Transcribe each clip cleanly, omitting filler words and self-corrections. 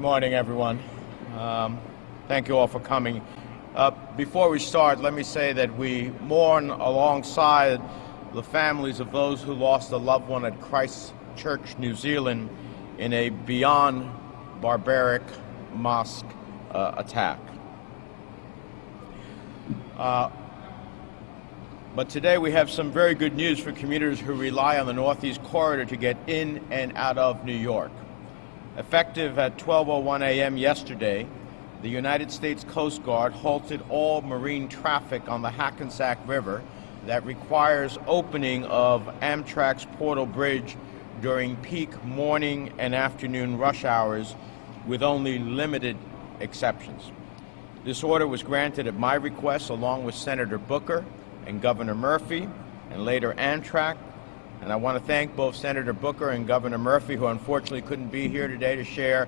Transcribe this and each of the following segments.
Good morning, everyone. Thank you all for coming. Before we start, let me say that we mourn alongside the families of those who lost a loved one at Christchurch, New Zealand, in a beyond barbaric mosque attack. But today we have some very good news for commuters who rely on the Northeast Corridor to get in and out of New York. Effective at 12:01 a.m. yesterday, the United States Coast Guard halted all marine traffic on the Haversack River that requires opening of Amtrak's Portal Bridge during peak morning and afternoon rush hours, with only limited exceptions. This order was granted at my request, along with Senator Booker and Governor Murphy, and later Amtrak. And I want to thank both Senator Booker and Governor Murphy, who unfortunately couldn't be here today to share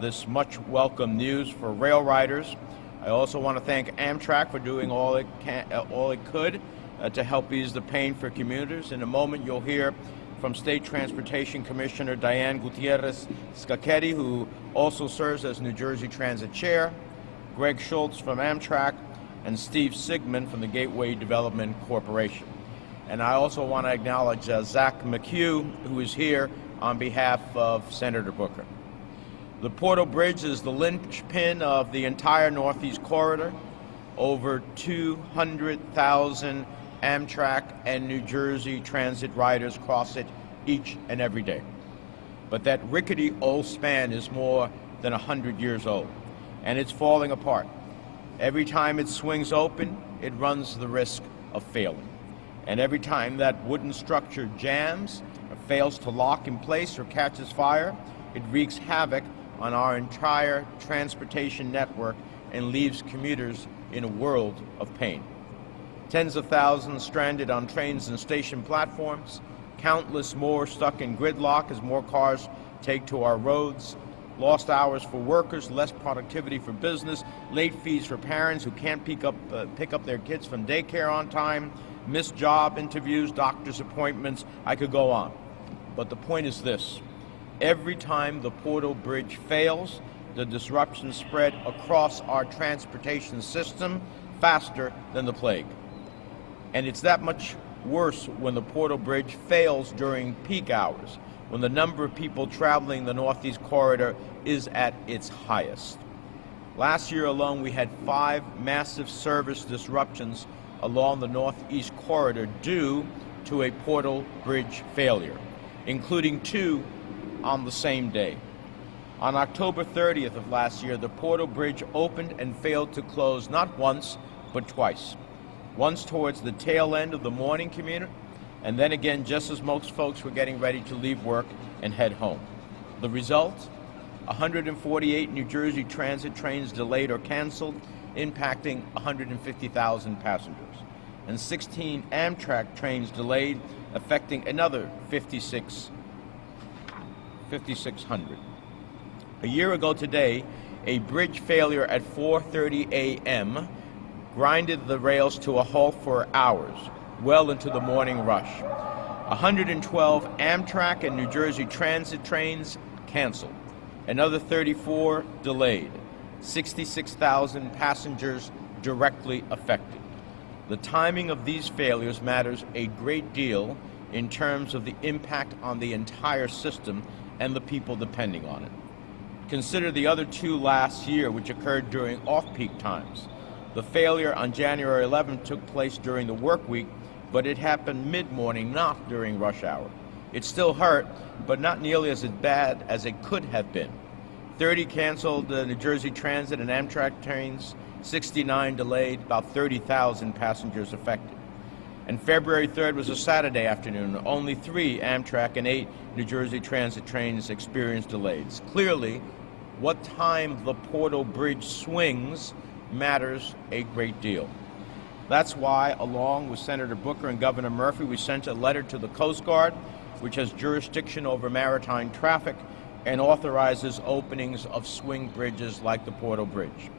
this much welcome news for rail riders. I also want to thank Amtrak for doing all it could to help ease the pain for commuters. In a moment, you'll hear from State Transportation Commissioner Diane Gutierrez-Scacchetti, who also serves as New Jersey Transit Chair, Greg Schultz from Amtrak, and Steve Sigmund from the Gateway Development Corporation. And I also want to acknowledge Zach McHugh, who is here on behalf of Senator Booker. The Portal Bridge is the linchpin of the entire Northeast Corridor. Over 200,000 Amtrak and New Jersey Transit riders cross it each and every day. But that rickety old span is more than 100 years old, and it's falling apart. Every time it swings open, it runs the risk of failing. And every time that wooden structure jams, or fails to lock in place, or catches fire, it wreaks havoc on our entire transportation network and leaves commuters in a world of pain. Tens of thousands stranded on trains and station platforms, countless more stuck in gridlock as more cars take to our roads, lost hours for workers, less productivity for business, late fees for parents who can't pick up their kids from daycare on time, missed job interviews, doctor's appointments. I could go on. But the point is this: every time the Portal Bridge fails, the disruptions spread across our transportation system faster than the plague. And it's that much worse when the Portal Bridge fails during peak hours, when the number of people traveling the Northeast Corridor is at its highest. Last year alone, we had 5 massive service disruptions along the Northeast Corridor due to a Portal Bridge failure, including 2 on the same day. On October 30th of last year, the Portal Bridge opened and failed to close not once, but twice. Once towards the tail end of the morning commute, and then again just as most folks were getting ready to leave work and head home. The result? 148 New Jersey Transit trains delayed or canceled, impacting 150,000 passengers, and 16 Amtrak trains delayed, affecting another 5,600. A year ago today, a bridge failure at 4:30 a.m. grinded the rails to a halt for hours, well into the morning rush. 112 Amtrak and New Jersey Transit trains canceled, another 34 delayed, 66,000 passengers directly affected. The timing of these failures matters a great deal in terms of the impact on the entire system and the people depending on it. Consider the other 2 last year, which occurred during off-peak times. The failure on January 11th took place during the work week, but it happened mid-morning, not during rush hour. It still hurt, but not nearly as bad as it could have been. 30 canceled New Jersey Transit and Amtrak trains, 69 delayed, about 30,000 passengers affected. And February 3rd was a Saturday afternoon. Only 3 Amtrak and 8 New Jersey Transit trains experienced delays. Clearly, what time the Portal Bridge swings matters a great deal. That's why, along with Senator Booker and Governor Murphy, we sent a letter to the Coast Guard, which has jurisdiction over maritime traffic and authorizes openings of swing bridges like the Portal Bridge.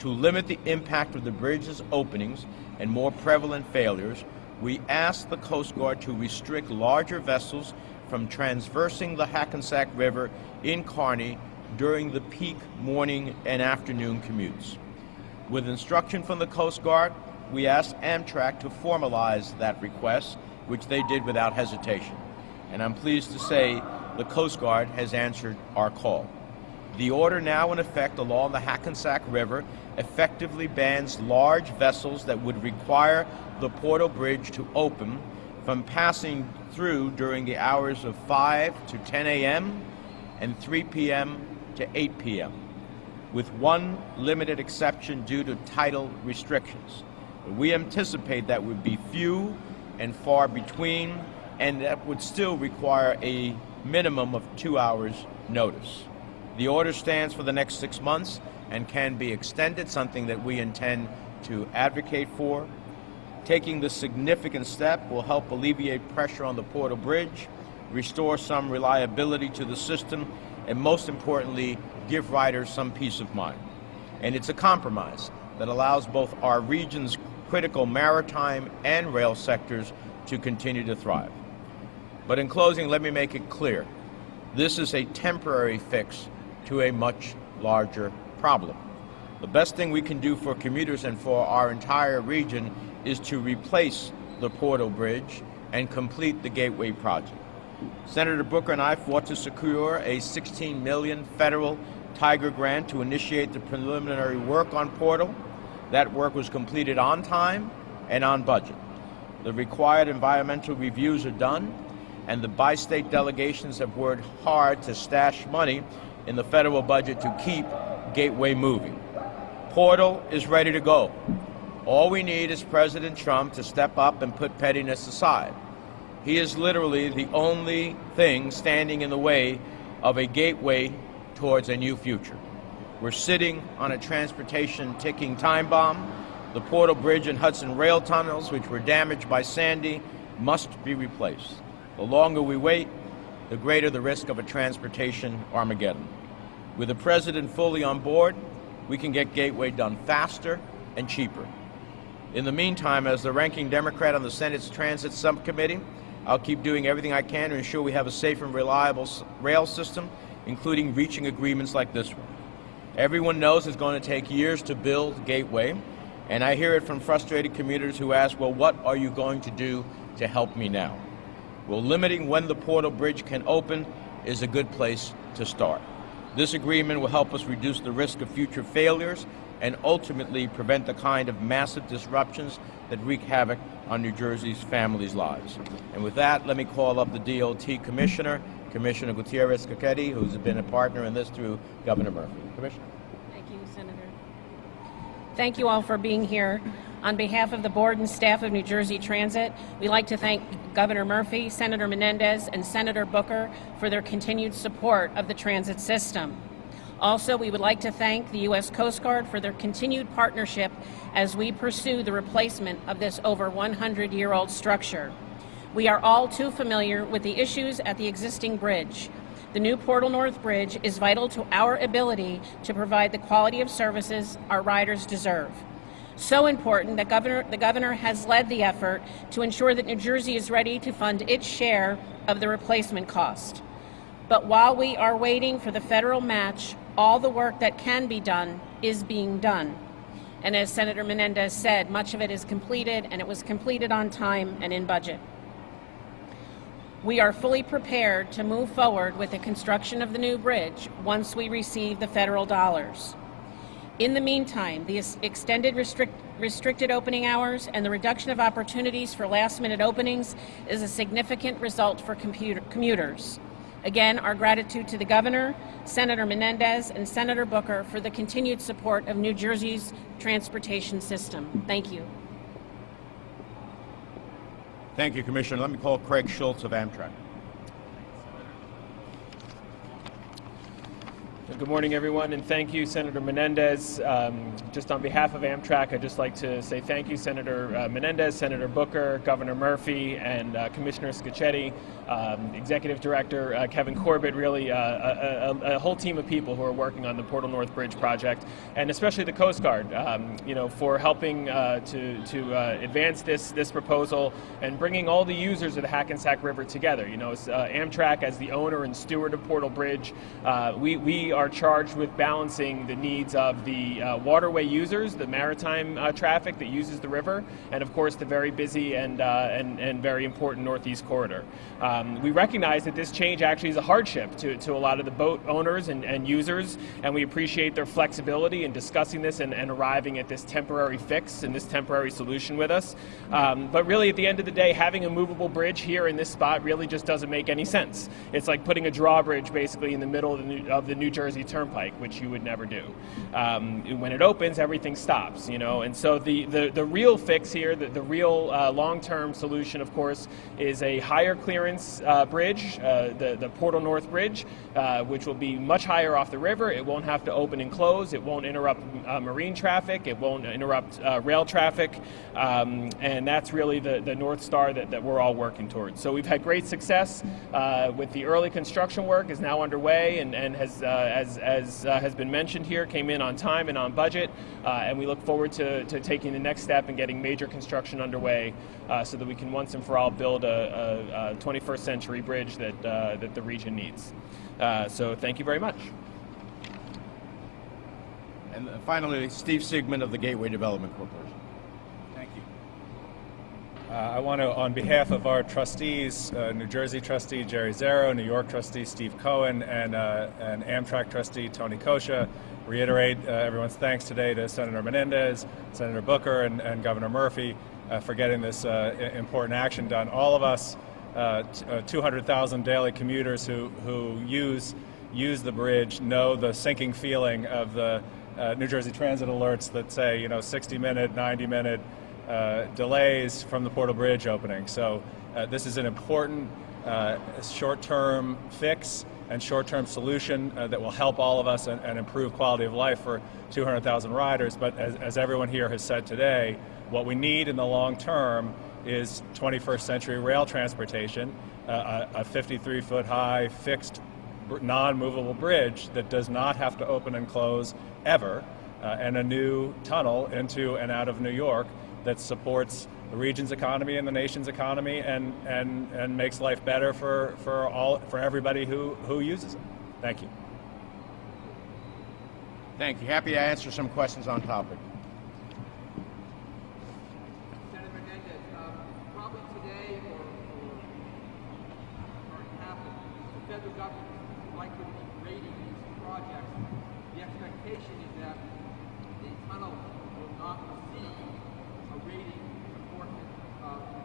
To limit the impact of the bridge's openings and more prevalent failures, we asked the Coast Guard to restrict larger vessels from transversing the Hackensack River in Kearney during the peak morning and afternoon commutes. With instruction from the Coast Guard, we asked Amtrak to formalize that request, which they did without hesitation. And I'm pleased to say the Coast Guard has answered our call. The order now in effect along the Haversack River effectively bans large vessels that would require the Portal Bridge to open from passing through during the hours of 5 to 10 a.m. and 3 p.m. to 8 p.m., with one limited exception due to tidal restrictions. We anticipate that would be few and far between, and that would still require a minimum of 2 hours notice. The order stands for the next 6 months and can be extended, something that we intend to advocate for. Taking this significant step will help alleviate pressure on the Portal Bridge, restore some reliability to the system, and most importantly, give riders some peace of mind. And it's a compromise that allows both our region's critical maritime and rail sectors to continue to thrive. But in closing, let me make it clear. This is a temporary fix to a much larger problem. The best thing we can do for commuters and for our entire region is to replace the Portal Bridge and complete the Gateway project. Senator Booker and I fought to secure a $16 million federal Tiger grant to initiate the preliminary work on Portal. That work was completed on time and on budget. The required environmental reviews are done, and the bi-state delegations have worked hard to stash money in the federal budget to keep Gateway moving. Portal is ready to go. All we need is President Trump to step up and put pettiness aside. He is literally the only thing standing in the way of a gateway towards a new future. We're sitting on a transportation ticking time bomb. The Portal Bridge and Hudson rail tunnels, which were damaged by Sandy, must be replaced. The longer we wait, the greater the risk of a transportation Armageddon. With the President fully on board, we can get Gateway done faster and cheaper. In the meantime, as the ranking Democrat on the Senate's Transit Subcommittee, I'll keep doing everything I can to ensure we have a safe and reliable rail system, including reaching agreements like this one. Everyone knows it's going to take years to build Gateway, and I hear it from frustrated commuters who ask, well, what are you going to do to help me now? Well, limiting when the Portal Bridge can open is a good place to start. This agreement will help us reduce the risk of future failures and ultimately prevent the kind of massive disruptions that wreak havoc on New Jersey's families' lives. And with that, let me call up the DOT Commissioner, Commissioner Gutierrez-Cochetti, who's been a partner in this through Governor Murphy. Commissioner. Thank you, Senator. Thank you all for being here. On behalf of the board and staff of New Jersey Transit, we'd like to thank Governor Murphy, Senator Menendez, and Senator Booker for their continued support of the transit system. Also, we would like to thank the U.S. Coast Guard for their continued partnership as we pursue the replacement of this over 100-year-old structure. We are all too familiar with the issues at the existing bridge. The new Portal North Bridge is vital to our ability to provide the quality of services our riders deserve. So important that the governor has led the effort to ensure that New Jersey is ready to fund its share of the replacement cost. But while we are waiting for the federal match, all the work that can be done is being done. And as Senator Menendez said, much of it is completed, and it was completed on time and in budget. We are fully prepared to move forward with the construction of the new bridge once we receive the federal dollars. In the meantime, the extended restricted opening hours and the reduction of opportunities for last-minute openings is a significant result for commuters. Again, our gratitude to the Governor, Senator Menendez, and Senator Booker for the continued support of New Jersey's transportation system. Thank you. Thank you, Commissioner. Let me call Craig Schultz of Amtrak. Good morning, everyone, and thank you, Senator Menendez. Just on behalf of Amtrak, I'd just like to say thank you, Senator Menendez, Senator Booker, Governor Murphy, and Commissioner Scacchetti, Executive Director Kevin Corbett, really a whole team of people who are working on the Portal North Bridge project, and especially the Coast Guard, for helping to advance this proposal and bringing all the users of the Haversack River together. Amtrak, as the owner and steward of Portal Bridge, we are charged with balancing the needs of the waterway users, the maritime traffic that uses the river, and of course the very busy and very important Northeast Corridor. We recognize that this change actually is a hardship to a lot of the boat owners and users, and we appreciate their flexibility in discussing this and arriving at this temporary fix and this temporary solution with us. But really, at the end of the day, having a movable bridge here in this spot really just doesn't make any sense. It's like putting a drawbridge basically in the middle of the New Jersey Turnpike, which you would never do. When it opens, everything stops, you know. And so the real fix here, the real long-term solution, of course, is a higher clearance bridge, the Portal North Bridge, which will be much higher off the river. It won't have to open and close. It won't interrupt marine traffic. It won't interrupt rail traffic. And that's really the North Star that we're all working towards. So we've had great success with the early construction work is now underway and has, as has been mentioned here, came in on time and on budget. And we look forward to taking the next step and getting major construction underway so that we can once and for all build a 21st century bridge that the region needs. So thank you very much. And finally, Steve Sigmund of the Gateway Development Corporation. Thank you. I want to, on behalf of our trustees, New Jersey trustee Jerry Zero, New York trustee Steve Cohen, and Amtrak trustee Tony Kosha, reiterate everyone's thanks today to Senator Menendez, Senator Booker, and Governor Murphy for getting this important action done. All of us, 200,000 daily commuters who use the bridge know the sinking feeling of the New Jersey Transit alerts that say, 60-minute, 90-minute delays from the Portal Bridge opening. So this is an important short-term fix and short-term solution that will help all of us and improve quality of life for 200,000 riders. But as everyone here has said today, what we need in the long term is 21st century rail transportation, a 53-foot high fixed non-movable bridge that does not have to open and close ever, and a new tunnel into and out of New York that supports the region's economy and the nation's economy and makes life better for everybody who uses it. Thank you. Thank you. Happy to answer some questions on topic. Senator Menendez, probably today or happened, the federal government is likely to be rating these projects. The expectation is that the tunnel will not receive a rating enforcement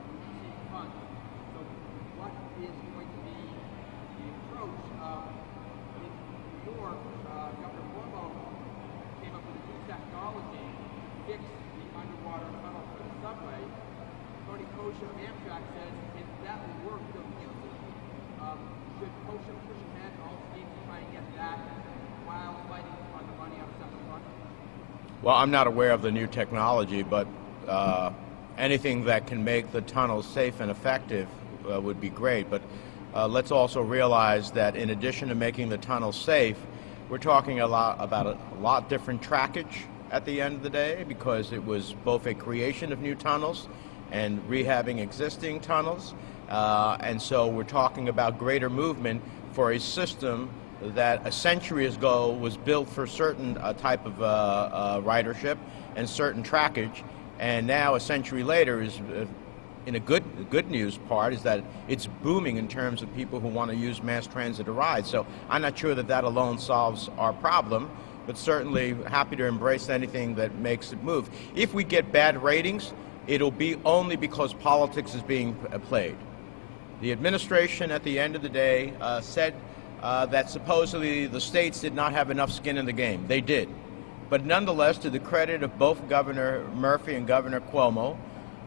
receive funds. So what is going to be the approach? In New York, Governor Cuomo came up with a new technology to fix the underwater tunnel for the subway. Tony Kosha of Amtrak says if that will work, they'll use it. Should Kosha push ahead all schemes to try and get that while fighting on the money on the second front? Well, I'm not aware of the new technology, but anything that can make the tunnel safe and effective would be great. But let's also realize that in addition to making the tunnel safe, we're talking about a lot different trackage at the end of the day, because it was both a creation of new tunnels and rehabbing existing tunnels. And so we're talking about greater movement for a system that a century ago was built for certain type of ridership and certain trackage, and now a century later is in a good news part is that it's booming in terms of people who want to use mass transit to ride. So I'm not sure that alone solves our problem, but certainly happy to embrace anything that makes it move. If we get bad ratings, it'll be only because politics is being played. The administration at the end of the day said that supposedly the states did not have enough skin in the game. They did. But nonetheless, to the credit of both Governor Murphy and Governor Cuomo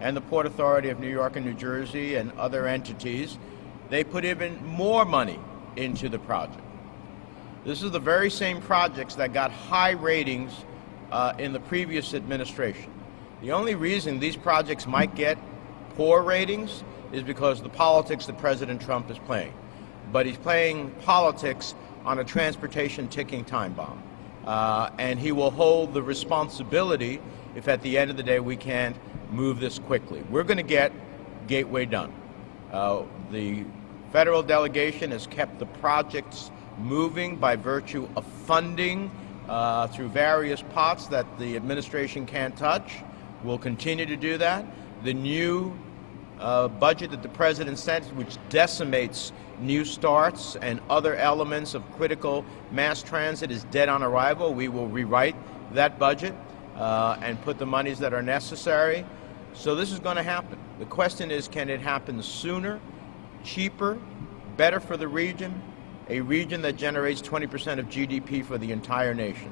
and the Port Authority of New York and New Jersey and other entities, they put even more money into the project. This is the very same projects that got high ratings in the previous administration. The only reason these projects might get poor ratings is because of the politics that President Trump is playing. But he's playing politics on a transportation ticking time bomb. And he will hold the responsibility if at the end of the day we can't move this quickly. We're going to get Gateway done. The federal delegation has kept the projects moving by virtue of funding through various pots that the administration can't touch. We'll continue to do that. The new budget that the president sent, which decimates new starts and other elements of critical mass transit, is dead on arrival. We will rewrite that budget and put the monies that are necessary. So this is going to happen. The question is, can it happen sooner, cheaper, better for the region, a region that generates 20% of GDP for the entire nation?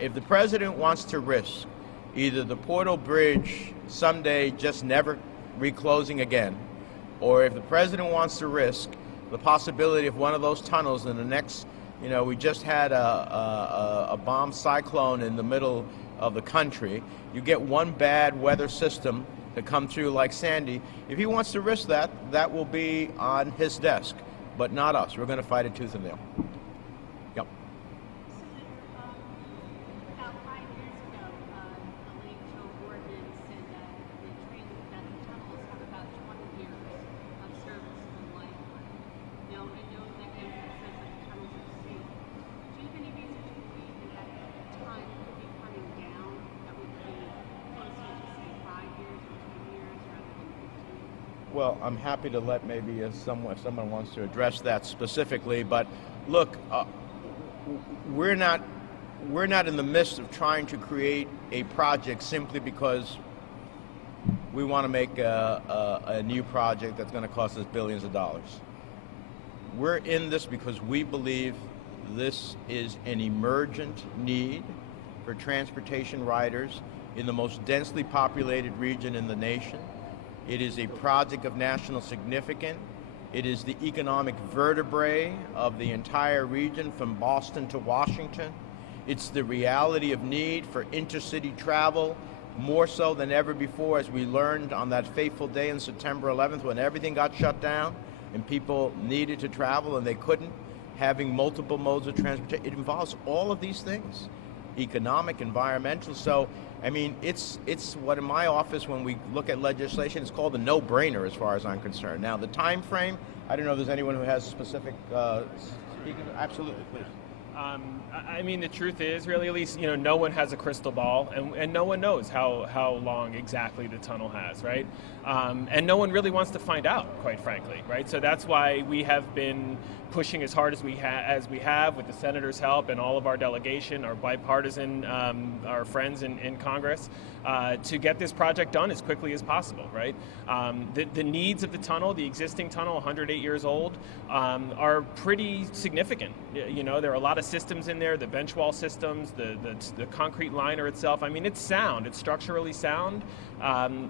If the president wants to risk either the Portal Bridge someday just never reclosing again, or if the president wants to risk the possibility of one of those tunnels in the next, we just had a bomb cyclone in the middle of the country. You get one bad weather system to come through like Sandy. If he wants to risk that, that will be on his desk, but not us. We're going to fight it tooth and nail. Yep. About 5 years ago, Elaine Joe Boardman said that that the tunnels have about 20 years of serviceable lifetime. Now, I know that Amtrak says that the tunnels are safe. Do you have any reason to believe that time could be coming down, that we could be closer to, say, 5 years or 10 years rather than 15? Well, I'm happy to let maybe someone wants to address that specifically, but look, we're not in the midst of trying to create a project simply because we want to make a new project that's going to cost us billions of dollars. We're in this because we believe this is an emergent need for transportation riders in the most densely populated region in the nation. It is a project of national significance. It is the economic vertebrae of the entire region from Boston to Washington. It's the reality of need for intercity travel, more so than ever before, as we learned on that fateful day on September 11th when everything got shut down and people needed to travel and they couldn't. Having multiple modes of transportation, it involves all of these things, economic, environmental. So, I mean, it's what in my office, when we look at legislation, it's called a no-brainer as far as I'm concerned. Now, the time frame, I don't know if there's anyone who has specific speaking. Absolutely, please. I mean, the truth is, really, at least, no one has a crystal ball, and no one knows how long exactly the tunnel has, right? And no one really wants to find out, quite frankly, right? So that's why we have been pushing as hard as we have with the senator's help and all of our delegation, our bipartisan, our friends in Congress, to get this project done as quickly as possible, right? The needs of the tunnel, the existing tunnel, 108 years old, are pretty significant. There are a lot of systems in there, the bench wall systems, the concrete liner itself. I mean, it's sound, it's structurally sound,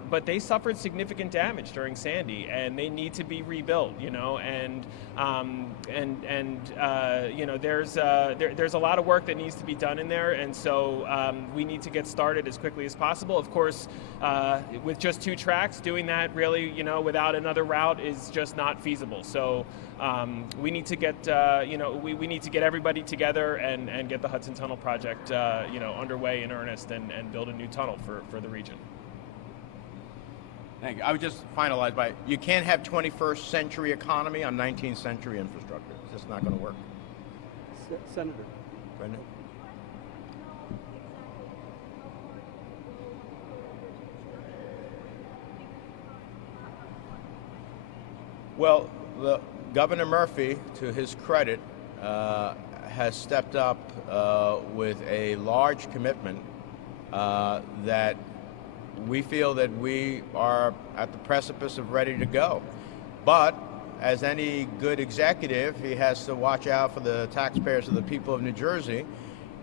but they suffered significant damage during Sandy, and they need to be rebuilt. There's a lot of work that needs to be done in there, and so we need to get started as quickly as possible. Of course, with just 2 tracks, doing that really, without another route is just not feasible. So we need to get, we need to get everybody together and get the Hudson Tunnel project, underway in earnest and build a new tunnel for the region. Thank you. I would just finalize by, you can't have 21st century economy on 19th century infrastructure. It's just not going to work. Senator. Brendan? Well, Governor Murphy, to his credit, has stepped up with a large commitment that we feel that we are at the precipice of ready to go. But as any good executive, he has to watch out for the taxpayers of the people of New Jersey,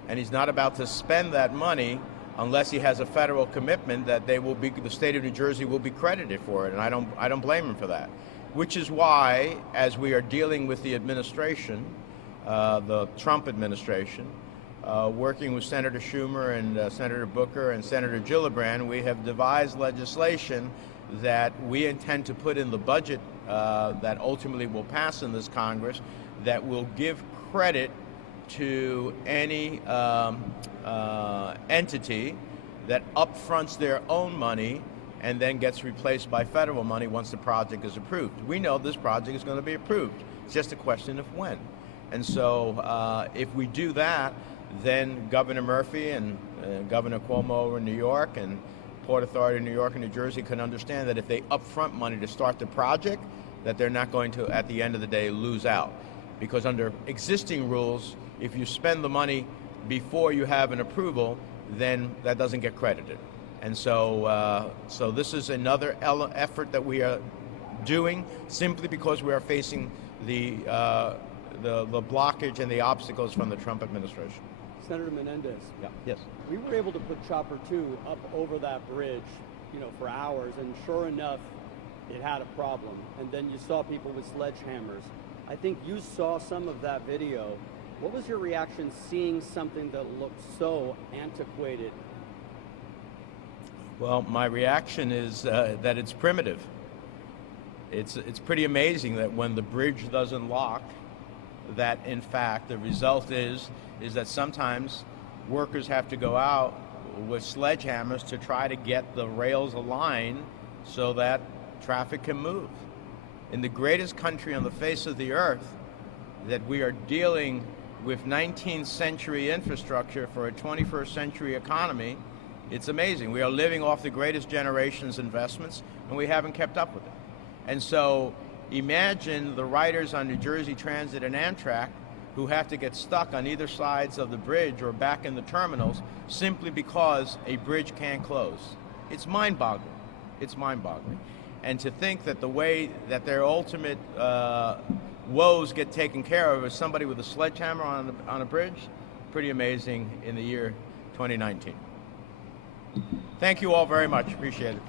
and he's not about to spend that money unless he has a federal commitment that the state of New Jersey will be credited for it, and I don't blame him for that. Which is why, as we are dealing with the administration, the Trump administration, working with Senator Schumer and Senator Booker and Senator Gillibrand, we have devised legislation that we intend to put in the budget that ultimately will pass in this Congress that will give credit to any entity that upfronts their own money and then gets replaced by federal money once the project is approved. We know this project is going to be approved. It's just a question of when. And so if we do that, then Governor Murphy and Governor Cuomo over in New York and Port Authority in New York and New Jersey can understand that if they upfront money to start the project, that they're not going to, at the end of the day, lose out. Because under existing rules, if you spend the money before you have an approval, then that doesn't get credited. And so, so this is another effort that we are doing simply because we are facing the blockage and the obstacles from the Trump administration. Senator Menendez. Yeah. Yes. We were able to put Chopper 2 up over that bridge, for hours, and sure enough, it had a problem. And then you saw people with sledgehammers. I think you saw some of that video. What was your reaction seeing something that looked so antiquated? Well, my reaction is that it's primitive. It's pretty amazing that when the bridge doesn't lock, that in fact the result is that sometimes workers have to go out with sledgehammers to try to get the rails aligned so that traffic can move. In the greatest country on the face of the earth, that we are dealing with 19th century infrastructure for a 21st century economy, it's amazing. We are living off the greatest generation's investments, and we haven't kept up with it. And so imagine the riders on New Jersey Transit and Amtrak who have to get stuck on either sides of the bridge or back in the terminals simply because a bridge can't close. It's mind-boggling. It's mind-boggling. And to think that the way that their ultimate woes get taken care of is somebody with a sledgehammer on a bridge, pretty amazing in the year 2019. Thank you all very much. Appreciate it.